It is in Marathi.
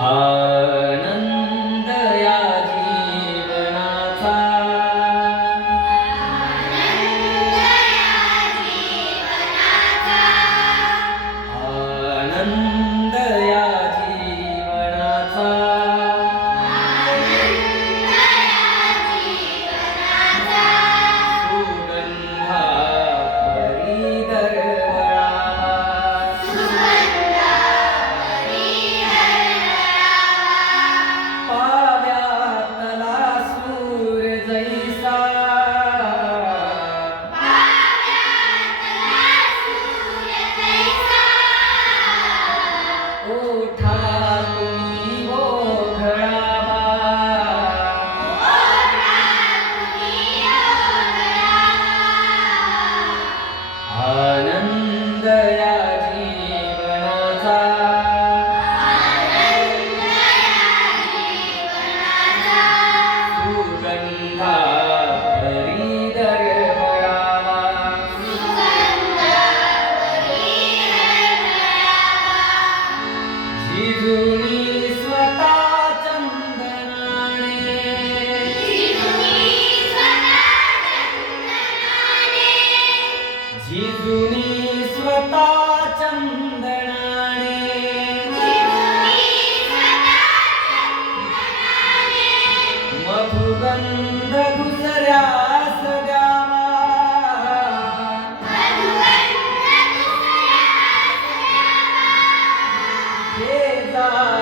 आनंद या जीवनाचा आनंद या जीवनाचा सुगंधा परी दरवळावा पाव्यातला सूर जैसा ओठातून ओघळावा आनंद या जीवनाचा सुगंधा परी दरवळावा झिजूनी स्वतः चंदनाने झिजूनी स्वतः चंदनाने मधुगंध दुसऱ्यास द्यावा हे जा